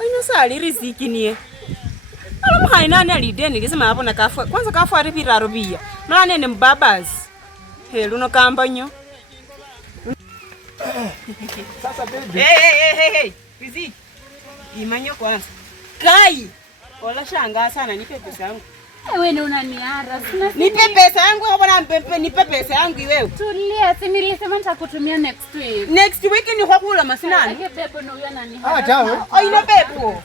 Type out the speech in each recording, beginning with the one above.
Aina sali riziki nie. Alamu haina nani deni lisema hapo na kafu. Kwanza kafu aripira robia. Mala nene mbabas. Helu no kambanyo. Sasa baby. Hey. Riziki. Imanyo kwanza. Kai. Wala shanga sana nipe pesa yangu. Wewe ni unaniara. Nipe pesa yangu hapo na mpepe nipe pesa yangu wewe. Tulia, si nilisema nitakutumia next week. Next week ni kwa kula masinani. Ake bebo no huyo ananiara. Tawe. Ina bebo.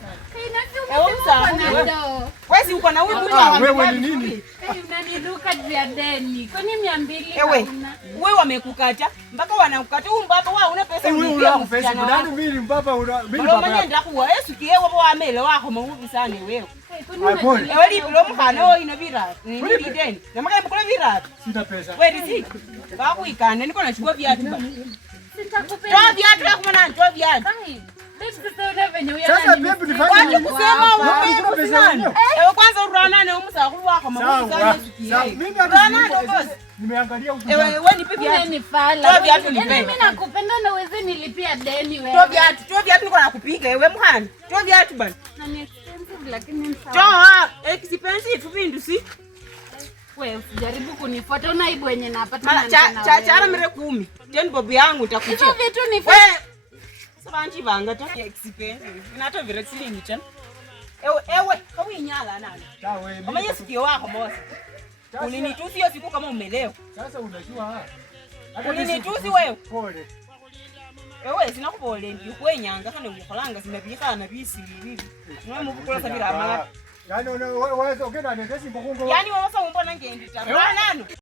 Wewe uko na huyu mtu wewe ni nini? Unaniruka vya deni. Kwani 200 hauna? Wewe wamekukata mpaka wanakukata huyu mbaba wao una pesa wewe una pesa ndani mimi mbaba una mimi mbaba. Mama nenda kuwa Yesu kiyewe wao amele wako mahubi sana wewe. Haiponi. Ewe lipo mkhano ino vira. Ni deni. Na maka mkula vira. Sina pesa. Wewe riziki. Baba ikane niko nachukua viatu ba. Sitakupenda. Toa viatu yako mwana toa viatu. Sasa baby nifanye waje kusema wewe pesa nani? Ewe kwanza urana na umsakulu wako mahubi sana Yesu kiyewe. Mimi hata nimeangalia huko. Wewe nipe viatu. Ni fala. Toa viatu nipe. Mimi nakupenda na uweze nilipia deni wewe. Toa viatu niko nakupiga wewe mhani. Toa viatu bana. Na ni expensive lakini ni sawa. Toa expensive vindu si. Wewe usijaribu kunifuata unaibu wenye napata na Chara mere 10. Tena bobu yangu utakuchia. Hizo vitu ni wewe. Sabanji vanga to expensive. Inato vile silingi tena. Ewe kawinyala nani? Tawe. Kama yesikio wako bosi. Ulinitusi hiyo siku kama umelewa. Sasa unajua ulinitusi wewe. Pole. Wewe sina kupole ndi kwenyanga kana ukolanga zimebikana bisi bibi. Mwe mukula sabira amala. Yani wewe ukenda ndesi mbokongo. Yani wewe sasa umbona ngendi tara.